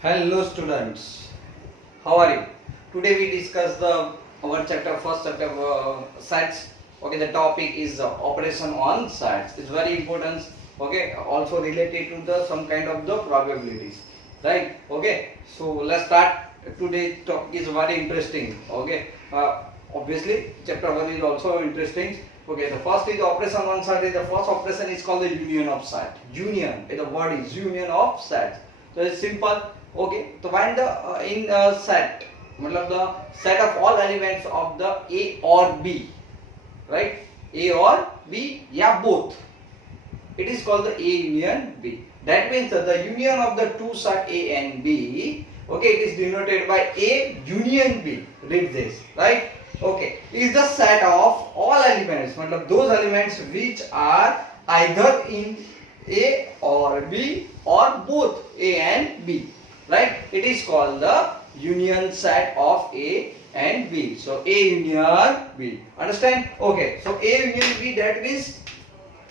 Hello students, how are you? Today we discuss the our chapter first chapter sets. Okay, the topic is operation on sets. It's very important. Okay, also related to the some kind of the probabilities, right? Okay, so let's start. Today's topic is very interesting. Okay, obviously chapter 1 is also interesting. Okay, the first is operation on set. The first operation is called the union of set. Union. The word is union of sets. So it's simple. Okay, तो find the in set मतलब the set of all elements of the A or B, right? A or B या both. It is called the A union B. That means that the union of the two set A and B, okay, it is denoted by A union B. Read this, right? Okay, is the set of all elements मतलब those elements which are either in A or B or both A and B. Right, it is called the union set of A and B. So A union B, understand? Okay, so A union B, that means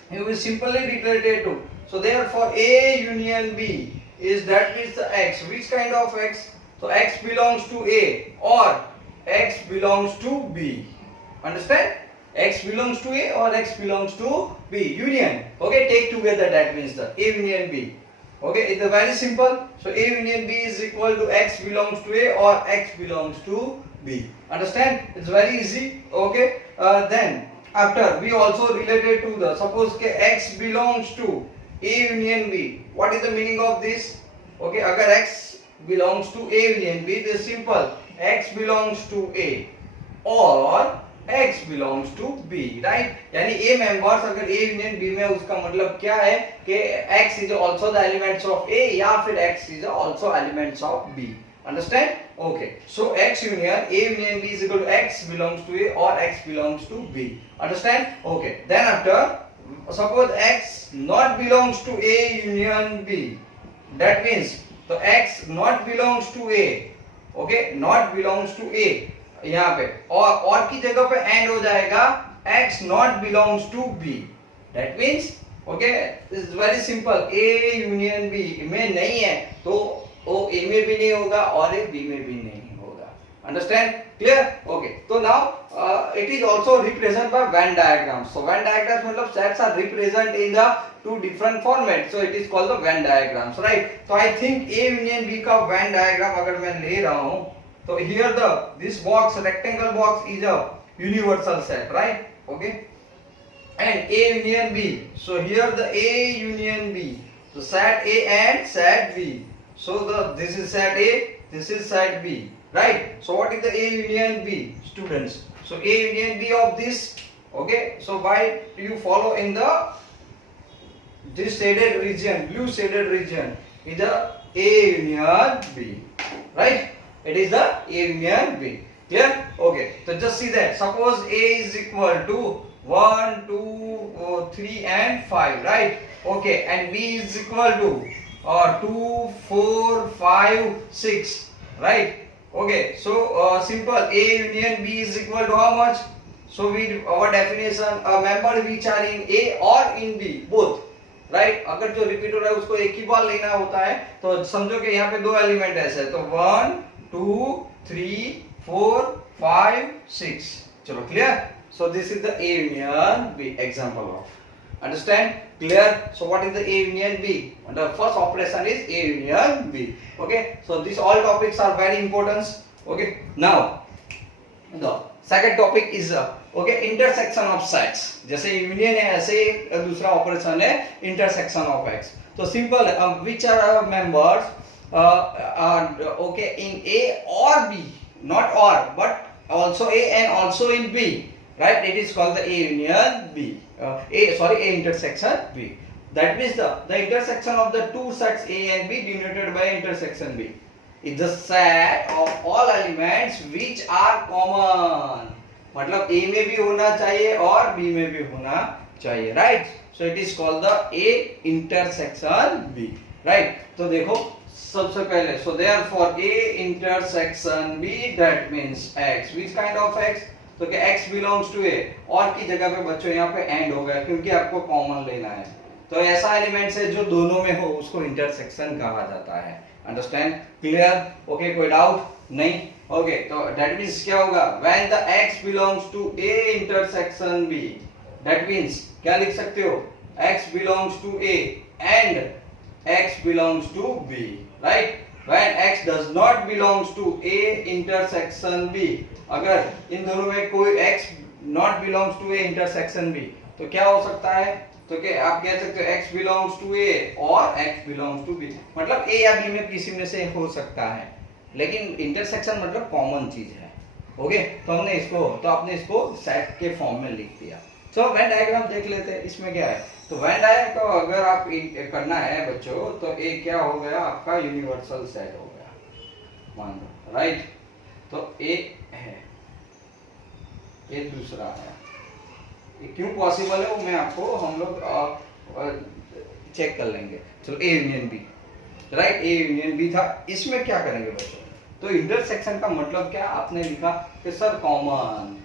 you will simply relate it to. So therefore A union B is, that is the X. Which kind of X? So X belongs to A or X belongs to B, understand? X belongs to A or X belongs to B, union. Okay, take together, that means the A union B. Okay, it's very simple. So A union B is equal to X belongs to A or X belongs to B. Understand? It's very easy. Okay. Then after we also related to the, suppose के X belongs to A union B. What is the meaning of this? Okay, अगर X belongs to A union B, this is simple. X belongs to A or X belongs to B, right? यानी A members अगर A union B में, उसका मतलब क्या है कि X is also the elements of A या फिर X is also elements of B. Understand? Okay. So X union A union B is equal to X belongs to A or X belongs to B. Understand? Okay. Then after, suppose X not belongs to A union B. That means so X not belongs to A. Okay, not belongs to A. यहाँ पे और की जगह पे and हो जाएगा X not belongs to B. That means okay, this is very simple. A union B में नहीं है तो वो A में भी नहीं होगा और A B में भी नहीं होगा. Understand? Clear? Okay. So now it is also represented by Venn diagrams. So Venn diagrams मतलब sets are represented in the two different formats. So it is called the Venn diagrams, right? So I think A union B का Venn diagram अगर मैं ले रहा हूँ, so here this box, rectangle box, is a universal set, right? Okay. And A union B. So here the A union B. So set A and set B. So this is set A, this is set B, right? So what is the A union B, students? So A union B of this. Okay. So why do you follow in the this shaded region, blue shaded region, is the A union B, right? It is the A union B. Clear? Okay. So just see that. Suppose A is equal to 1, 2, 3 and 5, right? Okay. And B is equal to 2, 4, 5, 6, right? Okay. So simple. A union B is equal to how much? So we, our definition, a member which are in A or in B, both. Right अगर जो repeat हो रहा है उसको एक ही बार लेना होता है, तो समझो कि यहाँ पे दो एलिमेंट ऐसे है, तो 1, 2, 3, 4, 5, 6. चलो clear? So this is the A union B example of. Understand? Clear? So what is the A union B? And the first operation is A union B. Okay? So these all topics are very important. Okay? Now the second topic is okay, intersection of sets. जैसे union है ऐसे दूसरा operation है intersection of x. तो simple which are members okay in A or B, not or but also A and also in B, right? It is called the A union B. A intersection B. That means the intersection of the two sets A and B denoted by intersection B is the set of all elements which are common. मतलब A में भी होना चाहिए और B में भी होना चाहिए, right? So it is called the A intersection B, right? तो देखो सबसे पहले, so therefore A intersection B, that means X. Which kind of X? तो क्या X belongs to A और की जगह पे बच्चों यहाँ पे एंड हो गया क्योंकि आपको कॉमन लेना है. तो ऐसा एलिमेंट है जो दोनों में हो उसको इंटरसेक्शन कहा जाता है। अंडरस्टैंड? क्लियर? ओके, कोई डाउट नहीं? ओके, तो दैट मींस क्या होगा, when the x belongs to a intersection b, that means क्या लिख सकते हो, x belongs to a and x belongs to b, right? When x does not belongs to a intersection b, अगर इन दोनों में कोई x not belongs to a intersection b, तो क्या हो सकता है, तो क्या आप कह सकते हो x belongs to a और x belongs to b, मतलब a या b में किसी में से हो सकता है, लेकिन इंटरसेक्शन मतलब कॉमन चीज है। ओके, तो हमने इसको, तो आपने इसको सेट के फॉर्म में लिख दिया। तो वेन डायग्राम देख लेते हैं, इसमें क्या है, तो वेन डायग्राम को अगर आप करना है बच्चों, तो ए क्या हो गया आपका, यूनिवर्सल सेट हो गया, मान लो, राइट? तो ए है, ये दूसरा है, ये क्यों पॉसिबल है वो मैं आपको, हम लोग चेक कर लेंगे। चलो, A union B, right? A union B था, इसमें क्या करेंगे बच्चों, तो इंटरसेक्शन का मतलब क्या आपने लिखा कि सर कॉमन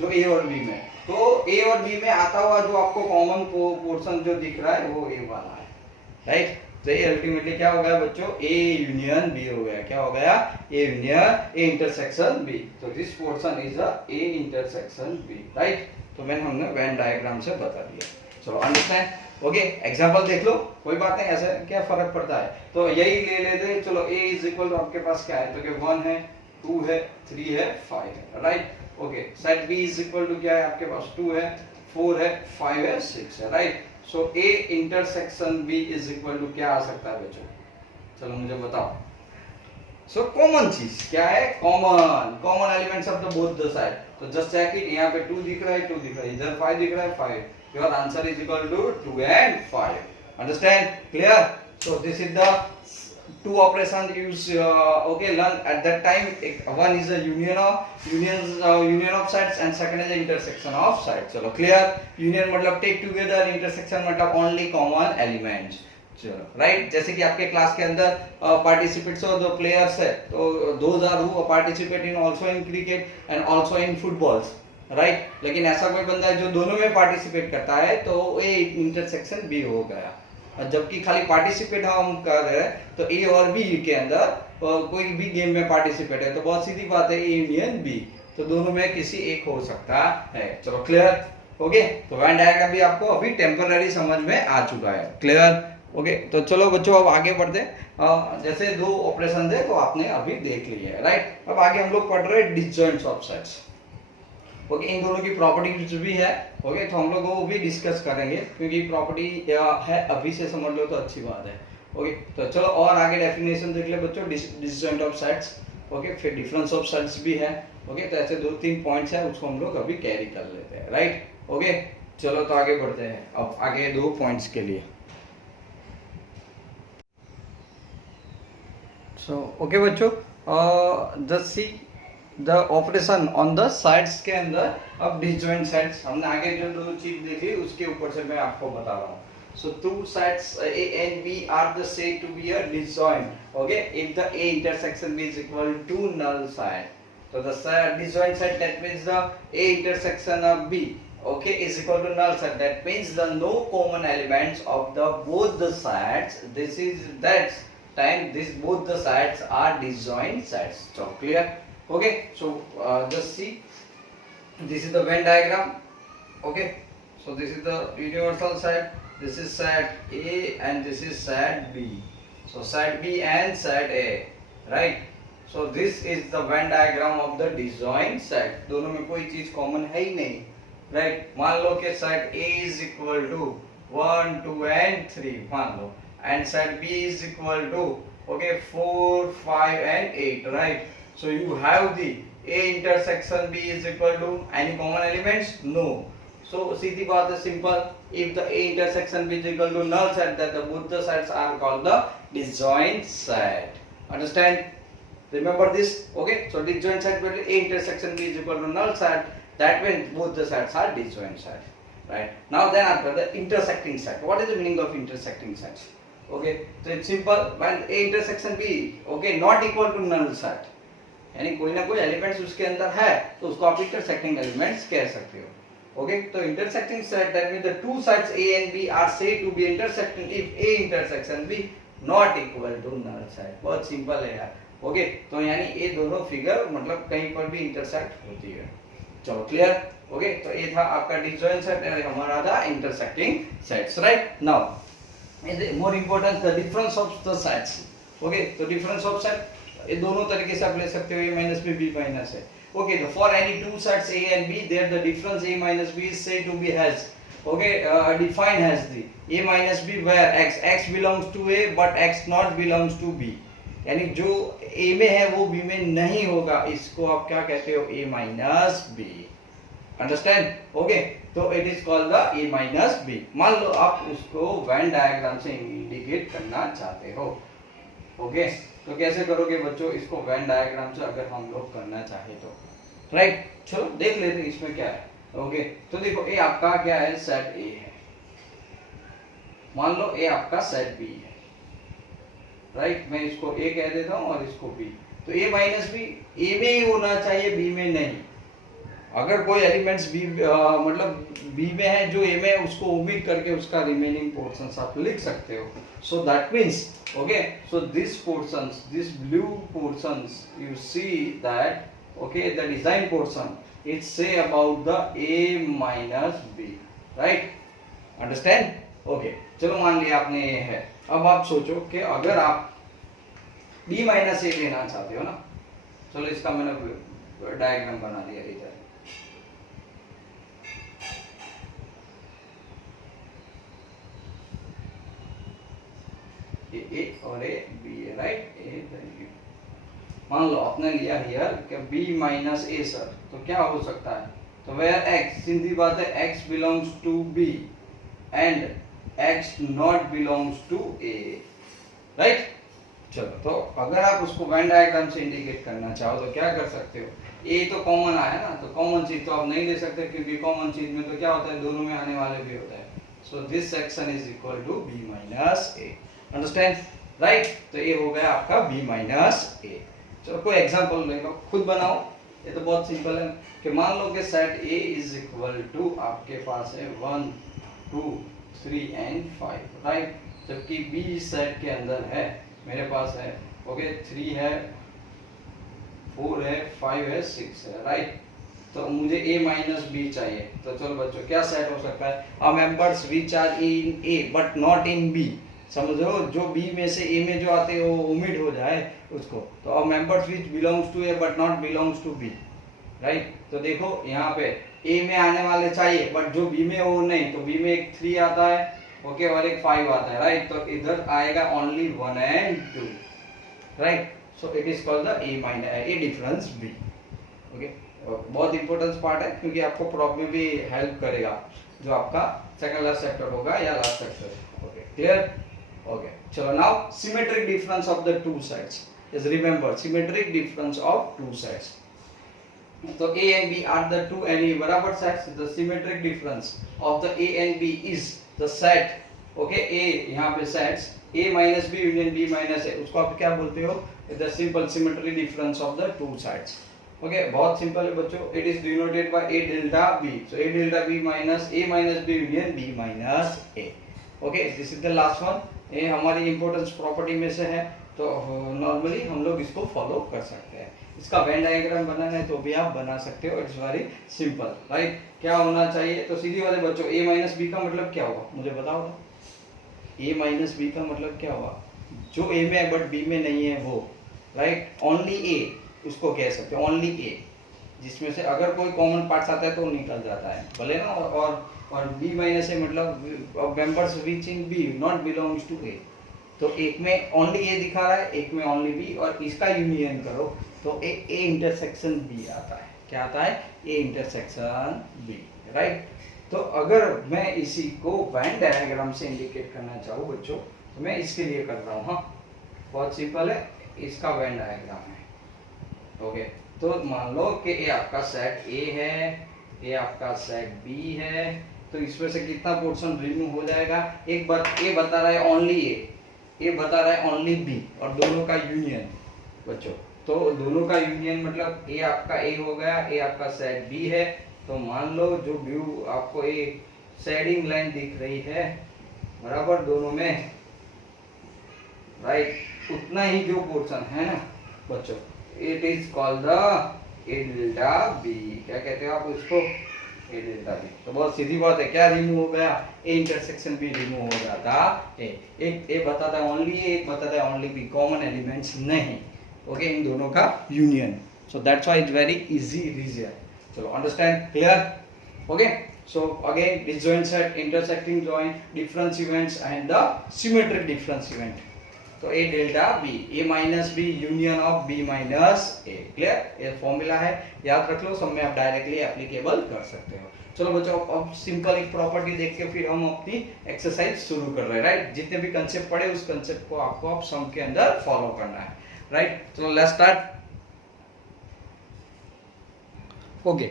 जो ए और बी में, तो ए और बी में आता हुआ जो आपको कॉमन पोर्शन जो दिख रहा है वो ए वाला है, राइट? तो ये अल्टीमेटली क्या हो गया बच्चों, ए यूनियन बी हो गया। क्या हो गया, A union A intersection B, तो this portion is uh A intersection B, right? तो मैंने हमने वेन डायग्राम से बता दिया। चलो, अंडरस्टैंड? ओके, एग्जांपल देख लो, कोई बात नहीं, ऐसे क्या फर्क पड़ता है, तो यही ले लेते। चलो, a इज इक्वल टू आपके पास क्या है, तो कि 1 है, 2 है, 3 है, 5 है, right? Okay, set b is equal to क्या है आपके पास, 2 है, 4 है, 5 है, 6 है, right? So a intersection b is equal to क्या आ सकता है बच्चों, चलो मुझे बताओ। सो कॉमन चीज क्या है, common elements of the both the side, तो जस्ट चेक इट, यहाँ पे 2 दिख रहा है, 2 दिख रहा है, इधर 5 दिख रहा है, 5, your answer is equal to 2 and 5. Understand? Clear? So this is the two operations use, okay, learn at that time. One is a union of sides and second is a intersection of sides. चलो, clear? Union मतलब take together, intersection मतलब only common elements. चलो, right? जैसे कि आपके class के अंदर participates और जो प्लेयर्स है, तो those are who participate in also in cricket and also in footballs, right? लेकिन ऐसा कोई बंदा है जो दोनों में पार्टिसिपेट करता है, तो ए इंटरसेक्शन बी हो गया। और जबकि खाली पार्टिसिपेट हम कर रहे हैं, तो ए और बी के अंदर कोई भी गेम में पार्टिसिपेट है, तो बहुत सीधी बात है, ए यूनियन बी, तो दोनों में किसी एक हो सकता है। चलो, क्लियर? ओके, तो वेन डायग्राम भी आपको अभी टेम्पररी समझ में आ चुका है। क्लियर? ओके, तो चलो बच्चों, अब आगे बढ़ते हैं। जैसे 2 ऑपरेशन थे तो आपने अभी देख लिए, राइट? अब आगे हम लोग पढ़ रहे हैं डिसजॉइंट्स ऑफ सेट्स। ओके, इन दोनों की प्रॉपर्टीज भी है, ओके, तो हम लोग वो भी डिस्कस करेंगे, क्योंकि प्रॉपर्टी है अभी से समझ लो तो अच्छी बात है। ओके, तो चलो और आगे डेफिनेशन देख ले बच्चों, डिसजॉइंट ऑफ सेट्स। ओके, फिर डिफरेंस ऑफ सेट्स भी है। ओके, तो ऐसे 2-3 पॉइंट्स है, उसको हम लोग अभी कैरी कर लेते हैं, राइट? ओके, चलो तो आगे बढ़ते हैं, अब आगे 2 पॉइंट्स के लिए। सो ओके बच्चों, just see the operation on the sides के अंदर। अब डिसजॉइंट साइड्स हमने आगे जो 2 चीज देखी उसके ऊपर से मैं आपको बता रहा हूँ। So two sides A and B are the said to be a disjoint. Okay, if the A intersection B is equal to null side, so the disjoint side, that means the A intersection of B, okay, is equal to null side. That means the no common elements of the both the sides. This is that time this both the sides are disjoint sides. So clear? Okay, so just see, this is the Venn diagram. Okay, so this is the universal side, this is side A and this is side B. So side B and side A, right? So this is the Venn diagram of the disjoint side. दोनों में कोई चीज common है ही नहीं, right? मान लो कि side A is equal to 1, 2 and 3 मान लो, and side B is equal to, okay, 4, 5 and 8, right? So you have the A intersection B is equal to any common elements? No. So सीधी बात है, simple. If the A intersection B is equal to null side, that the both the sides are called the disjoint side. Understand? Remember this? Okay. So disjoint side where A intersection B is equal to null side, that means both the sides are disjoint side. Right? Now then after the intersecting side. What is the meaning of intersecting sides? Okay. So it's simple. When A intersection B, okay, not equal to null side, यानी कोई ना कोई elements उसके अंदर है, तो उसको आप इंटरसेक्टिंग एलिमेंट्स कह सकते हो। Okay, so intersecting set, that means the two sides A and B are said to be intersecting if A intersection B not equal to null side. बहुत सिंपल है यार. ओके, तो यानी ये दोनों फिगर मतलब कहीं पर भी इंटरसेक्ट होती है. चलो क्लियर. ओके, तो ये था आपका डिसजॉइंट सेट और हमारा था intersecting sets. Right, now more important the difference of the sets. Okay, तो डिफरेंस ऑफ सेट ये दोनों तरीके से आप ले सकते हो, a minus b b minus है. Okay, so for any two sets A and B, there the difference A minus B is said to be as, okay, defined as the A minus B where x belongs to A but x not belongs to B. यानी जो A में है वो B में नहीं होगा, इसको आप क्या कहते हो? A minus B. Understand? Okay, तो it is called the A minus B. मान लो आप उसको वेन डायग्राम से इंडिकेट करना चाहते हो. ओके, तो कैसे करोगे बच्चों इसको वेन डायग्राम से अगर हम लोग करना चाहे तो? राइट, चलो देख लेते हैं इसमें क्या है. ओके, तो देखो ए आपका क्या है? सेट ए है. मान लो ए आपका सेट बी है. राइट, मैं इसको ए कह देता हूं और इसको बी. तो ए माइनस बी ए में ही होना चाहिए, बी में नहीं. अगर कोई एलिमेंट्स बी मतलब बी में है जो ए में है, उसको ओमिट करके उसका रिमेनिंग पोर्शंस आप लिख सकते हो. So that means, okay, so this portions, this blue portions, you see that, okay, the design portion, it say about the A minus B, right? Understand? Okay, चलो मान लिया आपने ये है. अब आप सोचो कि अगर आप B minus A लेना चाहते हो ना, चलो इसका मैंने डायग्राम बना दिया इधर. ए और ए बी है. Right, A B. मान लो आपने लिया हियर कि बी माइनस ए सर, तो क्या हो सकता है? तो वेयर एक्स, सीधी बात है, x belongs to B and x not belongs to A. Right, चलो तो अगर आप उसको वेन डायग्राम से इंडिकेट करना चाहो तो क्या कर सकते हो? ए तो कॉमन आया ना, तो कॉमन चीज तो आप नहीं ले सकते क्योंकि कॉमन चीज में तो क्या होता है? दोनों में आने वाले भी होता है. So this section is equal to B minus A. Understand? Right, तो ये हो गया आपका b माइनस ए. चलो कोई एग्जांपल ले लो, खुद बनाओ. ये तो बहुत सिंपल है कि मान लो कि set a is equal to आपके पास है 1 2 3 एंड 5. राइट, जबकि b सेट के अंदर है, मेरे पास है, ओके, 3 है, 4 है, 5 है, 6 है. राइट, तो मुझे a माइनस बी चाहिए. तो चलो बच्चों क्या सेट हो सकता है? Uh members which are in a but not in b. समझो जो बी में से ए में जो आते हैं वो ओमिट हो जाए उसको. तो अब members which belongs to A but not belongs to B. Right, तो देखो यहाँ पे ए में आने वाले चाहिए बट जो बी में वो नहीं. तो बी में एक 3 आता है, ओके, और एक 5 आता है. राइट, तो इधर आएगा only 1 and 2. Right, so it is called the A minus A difference B. Okay, बहुत इंपॉर्टेंट पार्ट है क्योंकि आपको प्रॉब्लम भी हेल्प करेगा जो आपका सेकंड लास्ट चैप्टर होगा या last chapter. Okay, clear? Okay, chalo now symmetric difference of the two sides. Just remember symmetric difference of two sides. So A and B are the two any barabar sides. The symmetric difference of the A and B is the set. Okay, A यहाँ पे sets A minus B union B minus A. उसको आप क्या बोलते हो? The simple symmetry difference of the two sides. Okay, बहुत simple है बच्चों. It is denoted by A delta B. So A delta B minus A minus B union B minus A. Okay, this is the last one. ये हमारी importance property में से है, तो normally हम लोग इसको फॉलो कर सकते हैं. इसका वेन डायग्राम बनाना है तो भी आप बना सकते हो. It's very simple. राइट, क्या होना चाहिए? तो सीधी वाले बच्चों a माइनस बी का मतलब क्या होगा मुझे बताओ ना. a माइनस बी का मतलब क्या होगा? जो a में है बट b में नहीं है वो. राइट, ओनली a उसको कह सकते हैं, ओनली a, जिसमें से अगर कोई कॉमन पार्ट्स आता है तो निकल जाता है भले ना. और b माइनस ए मतलब members which in b not belongs to a. तो एक में ओनली a दिखा रहा है, एक में ओनली b, और इसका यूनियन करो तो a इंटरसेक्शन b आता है. क्या आता है? a intersection b. राइट, तो अगर मैं इसी को वेन डायग्राम से इंडिकेट करना चाहूँ बच्चों तो मैं इसके लिए कर रहा हूँ. हाँ, बहुत सिंपल है, इसका वेन डायग्राम है. ओके, तो मान लो कि ये आपका सेट A है, ये आपका सेट B है. तो इसमें से कितना पोर्शन रिमूव हो जाएगा? एक बार A बता रहा है ओनली A बता रहा है ओनली B, और दोनों का यूनियन बच्चों. तो दोनों का यूनियन मतलब A आपका A हो गया, A आपका सेट B है, तो मान लो जो व्यू आपको एक शेडिंग लाइन दिख रही है बराबर दोनों में, राइट, उतना ही जो पोर्शन है ना बच्चों, it is called the A delta B. क्या कहते हो आप उसको? A delta B. तो बहुत सीधी बात है, क्या रिमूव हो गया? ए इंटरसेक्शन बी रिमूव हो गया था। एक ए बताता है ओनली ए, एक बताता है ओनली बी, कॉमन एलिमेंट्स नहीं। ओके, इन दोनों का union. So that's why it's very easy reason. चलो understand, clear? Okay, so again disjoint set, intersecting joint, difference events and the symmetric difference event. तो a delta b, a minus B union of b minus a। Clear? ये formula है, याद रख लो, सब में आप directly applicable कर सकते हो। चलो बच्चों, अब सिंपल एक प्रॉपर्टी देख के फिर हम अपनी एक्सरसाइज शुरू कर रहे हैं, राइट? जितने भी कंसेप्ट पढ़े उस कंसेप्ट को आपको अब सम के अंदर फॉलो करना है, राइट? चलो लेट्स स्टार्ट। ओके,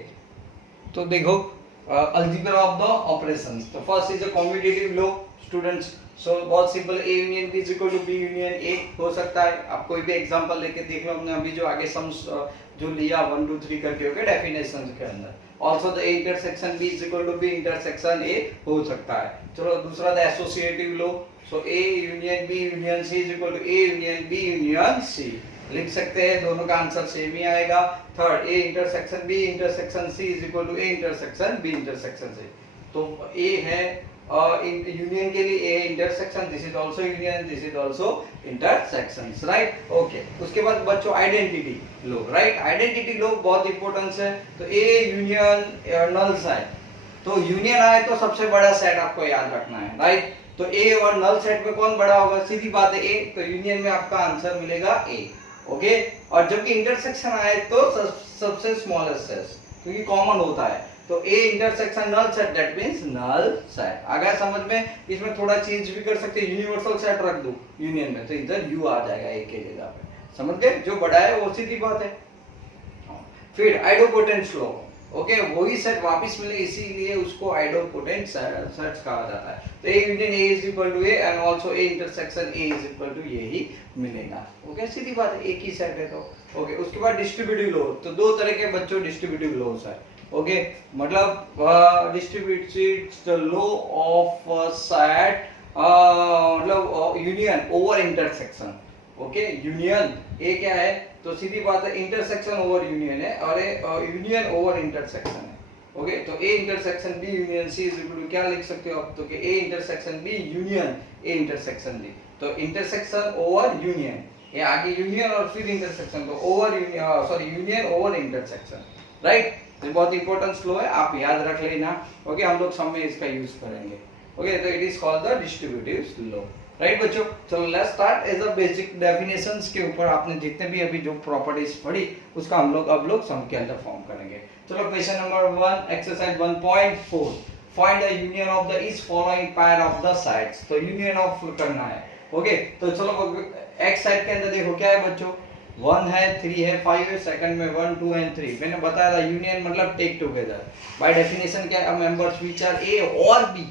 तो देखो algebra of the operations. तो first is a commutative law students. So बहुत simple, A union B is equal to B union A हो सकता है। आप कोई भी एग्जांपल लेके देख लो, हमने अभी जो आगे सम्स जो लिया 1 2 3 करके, ओके, डेफिनेशन के अंदर। Also the A intersection B is equal to B intersection A हो सकता है। चलो दूसरा the associative law. So A union B union C is equal to A union B union C लिख सकते हैं, दोनों का आंसर सेम ही आएगा। Third, A intersection B intersection C is equal to A intersection B intersection C. तो A है union के लिए A intersection, this is also union, this is also intersections, right? Okay, उसके बाद बच्चों आइडेंटिटी लो, राइट? आइडेंटिटी लो बहुत इंपॉर्टेंस है। तो ए यूनियन नल सेट, तो यूनियन आए तो सबसे बड़ा सेट आपको याद रखना है, राइट? तो ए और नल सेट में कौन बड़ा होगा? सीधी बात है ए, तो यूनियन में आपका आंसर मिलेगा ए। ओके, और जबकि इंटरसेक्शन आए तो सबसे स्मॉलेस्ट सेट, क्योंकि कॉमन होता है। तो A intersection null set, that means null set. आ गया समझ में? इसमें थोड़ा चेंज भी कर सकते हैं, यूनिवर्सल सेट रख दो यूनियन में, तो इधर यू आ जाएगा ए के जगह पे। समझ गए? जो बड़ा है वो सीधी बात है। फिर आइडोपोटेंट लॉ, ओके, वही सेट वापस मिले, इसीलिए उसको आइडोपोटेंट सेट्स कहा जाता है। तो A union A is equal to A and also A intersection A is equal to ये ही मिलेगा। ओके, सीधी बात है, एक ही सेट है तो। ओके, उसके बाद डिस्ट्रीब्यूटिव लॉ। तो दो तरह के बच्चों डिस्ट्रीब्यूटिव लॉस है। ओके, मतलब distributive the law of set, मतलब union over intersection. Okay, union A क्या है? तो सीधी बात है इंटरसेक्शन ओवर यूनियन है, और यूनियन ओवर इंटरसेक्शन है। ओके, तो A intersection B union C is equal to क्या लिख सकते हो आप? तो कि A intersection B union A intersection D. तो इंटरसेक्शन ओवर यूनियन, ये आगे यूनियन और फिर इंटरसेक्शन, तो over union, sorry union over intersection, right? ये बहुत इंपॉर्टेंट फ्लो है, आप याद रख लेना। ओके, हम लोग सब में इसका यूज करेंगे। ओके, तो it is called the distributive law, right बच्चों? चलो let's start as a basic definitions के ऊपर आपने जितने भी अभी जो प्रॉपर्टीज पढ़ी उसका हम लोग अब लोग सम के अंदर फॉर्म करेंगे। चलो question number 1, exercise 1.4, find the union of the is following pair of the sides. तो यूनियन ऑफ करना है। ओके, तो चलो एक्स साइड के अंदर देखो क्या है बच्चों, 1 है, 3 है, 5 है, सेकंड में 1 2 एंड 3। मैंने बताया था यूनियन मतलब टेक टुगेदर। बाय डेफिनेशन क्या है? मेंबर्स व्हिच आर ए और बी,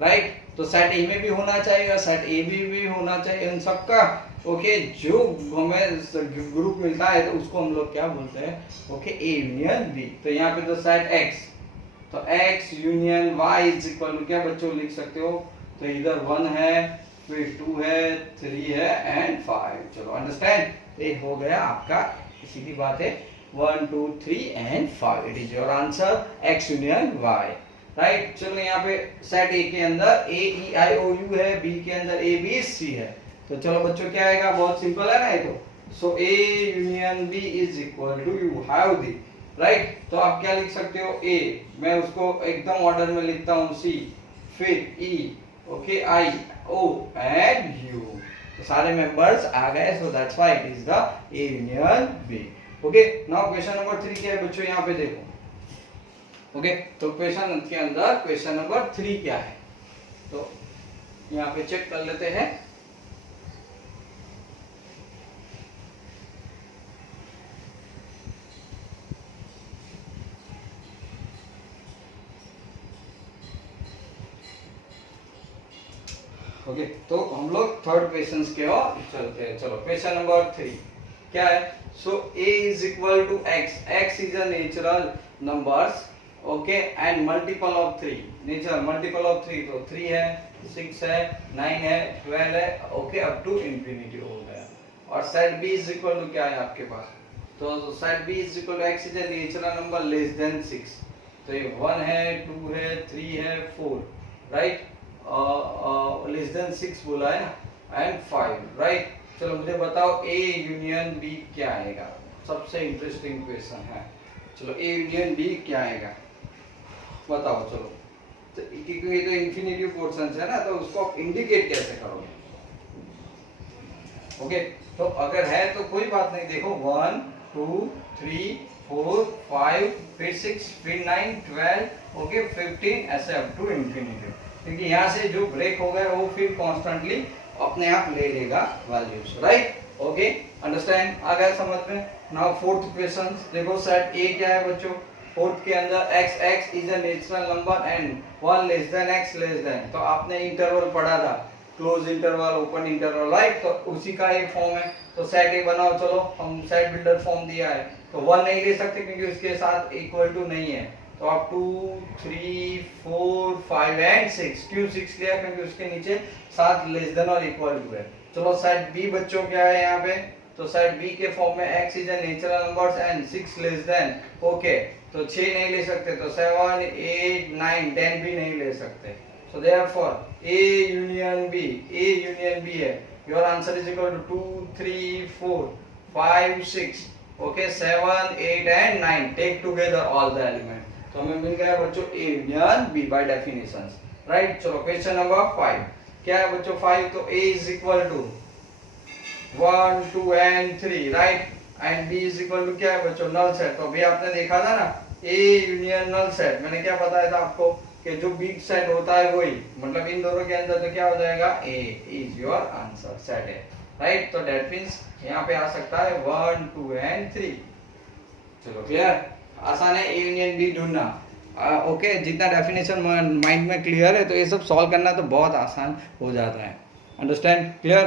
राइट? तो सेट ए में भी होना चाहिए, सेट ए भी होना चाहिए, इन सबका। ओके, जो हमें ग्रुप मिलता है तो उसको हम लोग क्या बोलते हैं? Okay, A union B. तो यहाँ पे तो सेट एक्स, तो X union Y is equal to क्या बच्चों लिख सकते हो? तो इधर 1 है, फिर 2 है, 3 है एंड 5। चलो अंडरस्टैंड? ये हो गया आपका, सीधी बात है, 1 2 3 and 5। It is your answer, X union Y, right? चलो यहाँ पे सेट ए के अंदर ए ई आई ओ यू है, बी के अंदर ए बी सी है। तो चलो बच्चों क्या आएगा? बहुत सिंपल है ना ये तो। So A union B is equal to you have the, right? तो आप क्या लिख सकते हो? ए, मैं उसको एकदम ऑर्डर में लिखता हूँ, सी, फिर E, okay, I O and U. तो सारे मेंबर्स आ गए, so that's why it is the A union B. Okay, now question number 3 क्या है बच्चों? यहाँ पे देखो। ओके, तो क्वेश्चन के अंदर क्वेश्चन नंबर 3 क्या है? तो यहाँ पे चेक कर लेते हैं। ओके, तो हम लोग थर्ड क्वेश्चन के ओर चलते हैं। चलो क्वेश्चन नंबर 3 क्या है? So a is equal to x, x is a natural numbers, okay and multiple of 3 nature multiple of 3 तो 3 है 6 है 9 है 12 है ओके अप टू इंफिनिटी हो गया। और set B is equal to क्या है आपके पास, तो set B is equal to X is a natural number less than 6, तो ये 1 है 2 है 3 है 4 राइट, लेस देन 6 बोला है ना एंड 5 राइट। चलो मुझे बताओ ए यूनियन बी क्या आएगा, सबसे इंटरेस्टिंग क्वेश्चन है। चलो ए यूनियन बी क्या आएगा बताओ। चलो तो क्योंकि ये तो इंफिनिटी पोर्शन है ना, तो उसको आप इंडिकेट कैसे करोगे। ओके तो अगर है तो कोई बात नहीं, देखो 1 2 3 4 5 फिर 6 फिर 9 12 ओके 15 ऐसे अप टू इंफिनिटी, क्योंकि यहाँ से जो ब्रेक हो गया वो फिर कॉन्स्टेंटली अपने आप ले लेगा वैल्यूज राइट। ओके अंडरस्टैंड, आ गया समझ में। नाउ फोर्थ क्वेश्चन देखो, सेट ए क्या है बच्चों, फोर्थ के अंदर x is a natural number and 1 less than x less than, तो आपने इंटरवल पढ़ा था close interval open interval right, तो उसी का एक फॉर्म है। तो सेट ए बनाओ, चलो हम सेट बिल्डर फॉर्म दिया है तो 1 नहीं ले सकते क्योंकि उसके साथ इक्वल टू नहीं है, तो आप 2 3 4 5 एंड 6, क्यों 6 लिया क्योंकि उसके नीचे 7 लेस देन और इक्वल टू है। चलो सेट बी बच्चों क्या है यहाँ पे, तो सेट बी के फॉर्म में x is a natural numbers and 6 less than okay, तो 6 नहीं ले सकते, तो 7 8 9 10 भी नहीं ले सकते। So therefore A union B है, your answer is equal to 2 3 4 5 6 okay 7 8 and 9, take together all the element, तो हमें मिल गया बच्चों A union B by definitions right. चलो क्वेश्चन नंबर 5 क्या है बच्चों 5, तो a is equal to 1 2 and 3 right, and b is equal to क्या है बच्चों नल सेट, तो अभी आपने देखा था ना a यूनियन नल सेट, मैंने क्या बताया था आपको कि जो बिग सेट होता है वही, मतलब इन दोनों के अंदर तो क्या हो जाएगा a is your answer set है राइट। तो दैट मींस यहाँ पे आ सकता है 1 2 एंड 3। चलो क्लियर, आसान है ए यूनियन बी ढूंढना। ओके जितना डेफिनेशन माइंड में क्लियर है तो ये सब सॉल्व करना तो बहुत आसान हो जाता है। Understand clear,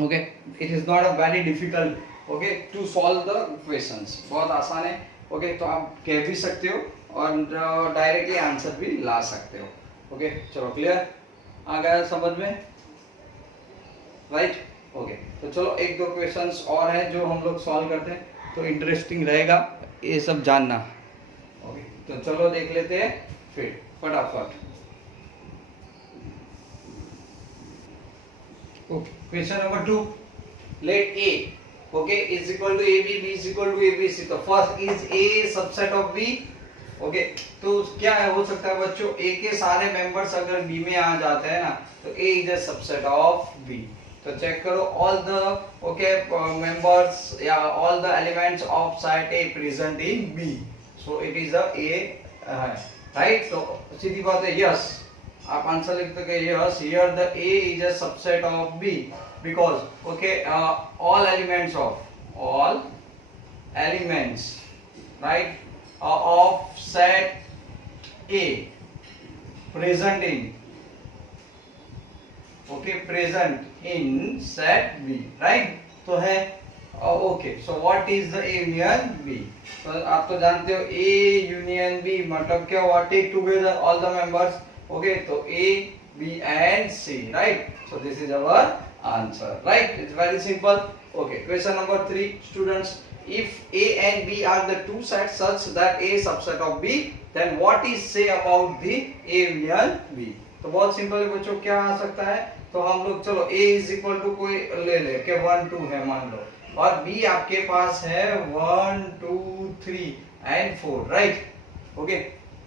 okay it is not a very difficult okay to solve the questions, बहुत आसान है। ओके तो आप कह भी सकते हो और डायरेक्टली आंसर भी ला सकते हो। ओके चलो क्लियर, आ गया समझ में राइट। ओके तो चलो एक दो क्वेश्चंस और हैं जो हम लोग सॉल्व करते हैं, तो इंटरेस्टिंग रहेगा ये सब जानना। ओके तो चलो देख लेते हैं फिर फटाफट। Okay question number 2, let a okay is equal to ab, b is equal to abc, तो first is a subset of b। Okay तो क्या है हो सकता है बच्चों a के सारे मेंबर्स अगर b में आ जाते हैं ना तो a is a subset of b, तो चेक करो ऑल द ओके मेंबर्स या all the elements of set a present in b, so it is a a right. तो सीधी बात है यस, आप आंसर लिख दोगे yes, here the a is a subset of b because okay all elements right of set a present in set b right, तो है okay so what is the a union b, तो आप तो जानते हो a union b मतलब क्या हुआ, take together all the members okay, तो a b and c right, so this is our answer right, it's very simple। okay question number 3 students, if a and b are the two sets such that a subset of b, then what is say about the a union b, तो बहुत simple है बच्चों, क्या आ सकता है, तो हम लोग चलो a इज इक्वल टू कोई ले ले के 1 2 है मान लो, और b आपके पास है 1 2 3 एंड 4 राइट। ओके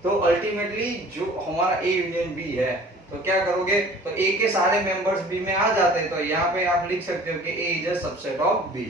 तो अल्टीमेटली जो हमारा a यूनियन b है, तो क्या करोगे, तो a के सारे मेंबर्स b में आ जाते हैं, तो यहाँ पे आप लिख सकते हो कि a is a subset of b।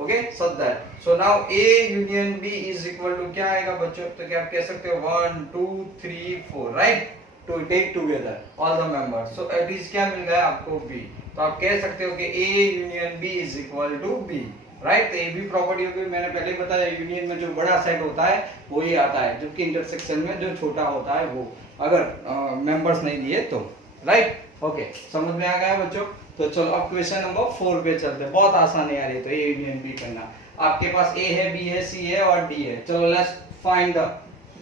Okay so that, so now a union b is equal to क्या आएगा बच्चों, तो क्या आप कह सकते हो 1 2 3 4 right, to take together all the members, so it is क्या मिल गया आपको b, तो आप कह सकते हो कि a union b is equal to b right. तो ये भी प्रॉपर्टी होगी, मैंने पहले बताया यूनियन में जो बड़ा सेट होता है वो ही आता है, जबकि इंटरसेक्शन में जो छोटा होता है वो, अगर मेंबर्स नहीं दिए तो राइट। ओके समझ में आ गया बच्चों, तो चलो अब क्वेश्चन नंबर 4 पे चलते हैं, बहुत आसान है यार ये तो, ए यूनियन बी करना। आपके पास a है b है c है और d है, चलो let's find the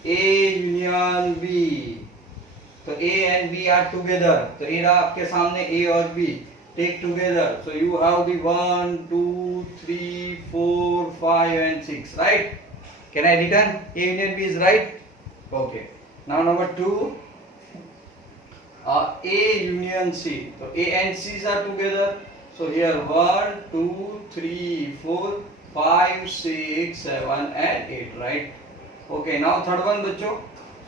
A union B, तो A and B are together, तो ये रहा आपके सामने A और B, take together, so you have the 1 2 3 4 5 and 6, right? Can I return? A union B is right. Okay, now number 2, A union C, so A and C's are together, so here 1 2 3 4 5 6 7 and 8, right? Okay, now third one बच्चों,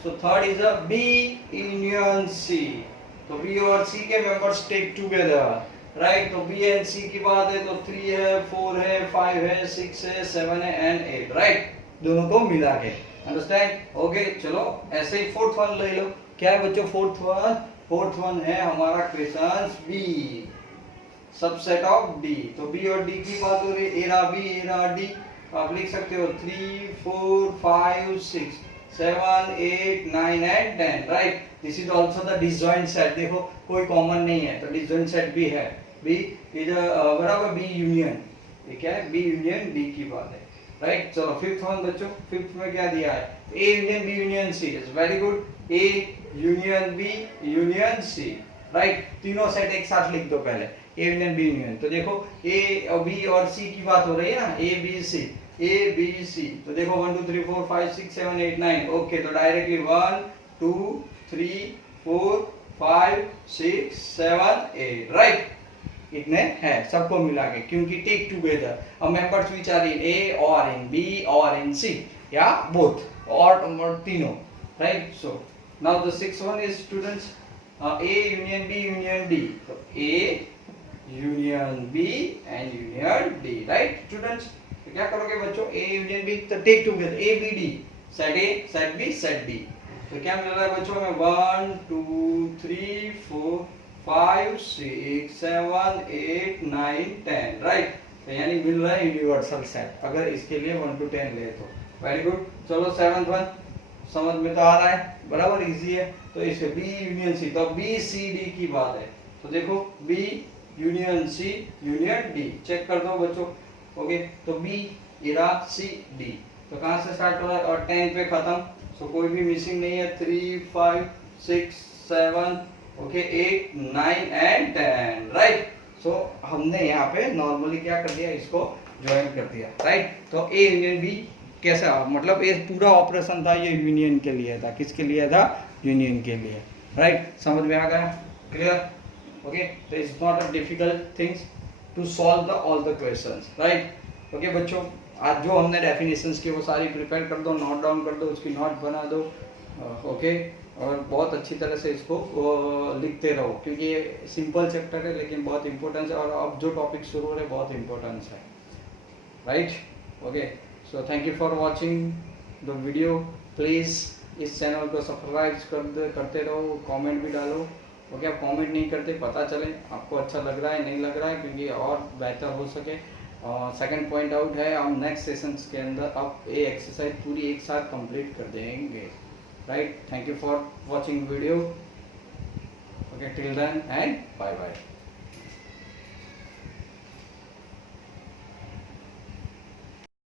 so third is a B union C, तो B और C के members take together, right? तो B and C की बात है तो 3 है 4 है 5 है 6 है 7 है and 8, right? दोनों को मिला के, अंडरस्टैंड? ओके, चलो ऐसे ही फोर्थ वन ले लो। क्या है बच्चों फोर्थ वन है हमारा question B, subset of D, तो बी और डी की बात हो रही है, एरा बी एरा डी, आप लिख सकते हो 3 4 5 6 7 8 9 and 10, right? This is also the disjoint set, देखो कोई कॉमन नहीं है तो डिसजॉइंट सेट भी है, बी इज बराबर बी यूनियन, ये क्या है? बी यूनियन डी की बात है, राइट? चलो फिफ्थ वन बच्चों, फिफ्थ में क्या दिया है? A union B union C, is very good, A union B union C, right? तीनों सेट एक साथ लिख दो पहले, ए यूनियन बी यूनियन, तो देखो ए और बी और सी की बात हो रही है ना, A B C, A B C, तो देखो 1 2 3 4 5 6 7 8 9, ओके, तो डायरेक्टली 1 2 3 4 5 6 7 8, राइट? इतने हैं सबको मिला के, क्योंकि take together uh members which are in A और इन बी और इन सी, या बोथ और तीनों, right? So now the sixth one is students A union B union D, तो A union B and union D, right students? तो क्या करोगे बच्चों? ए यूनियन बी, तो take together A B D, set A set B set D, तो क्या मिल रहा है बच्चों में? 1 2 3 4 5 6 7 8 9 10, राइट? तो यानी मिल रहा है यूनिवर्सल सेट, अगर इसके लिए 1 to 10 ले तो वेरी गुड। चलो सेवंथ वन समझ में तो आ रहा है, बराबर इजी है, तो इसे बी यूनियन सी, तो बी सी डी की बात है, तो देखो B union C union D, check कर दो बच्चों, ओके? तो बी इरा सी डी, तो कहाँ से स्टार्ट हो रहा है और 10 पे खत्म, सो कोई भी मिसिंग नहीं है, 3 5 6 7 ओके 8 9 एंड 10, राइट? सो हमने यहाँ पे नॉर्मली क्या कर दिया, इसको ज्वाइन कर दिया, राइट? तो ए यूनियन बी कैसा, मतलब ये पूरा ऑपरेशन था, ये यूनियन के लिए था, किसके लिए था? यूनियन के लिए, राइट? समझ में आ गया? क्लियर? ओके, तो it's not a difficult things to solve the all the questions, right? Okay बच्चों, आज जो हमने डेफिनेशंस की वो सारी प्रिपेयर कर दो, नोट डाउन कर दो, उसकी नोट बना दो, ओके? और बहुत अच्छी तरह से इसको लिखते रहो, क्योंकि ये सिंपल चैप्टर है लेकिन बहुत इंपॉर्टेंस है, और अब जो टॉपिक शुरू हो रहे हैं बहुत इंपॉर्टेंस है, right? Okay, so thank you for watching the video, please इस चैनल को सब्सक्राइब करते रहो, कमेंट भी डालो, ओके? आप कमेंट नहीं करते, पता चले आपको अच्छा लग रहा है नहीं लग रहा है, क्योंकि और बेहतर हो सके। सेकंड पॉइंट आउट है, हम नेक्स्ट सेशंस के अंदर अब ये एक्सरसाइज पूरी एक साथ कंप्लीट कर देंगे, right? Thank you for watching video, okay, till then and bye bye।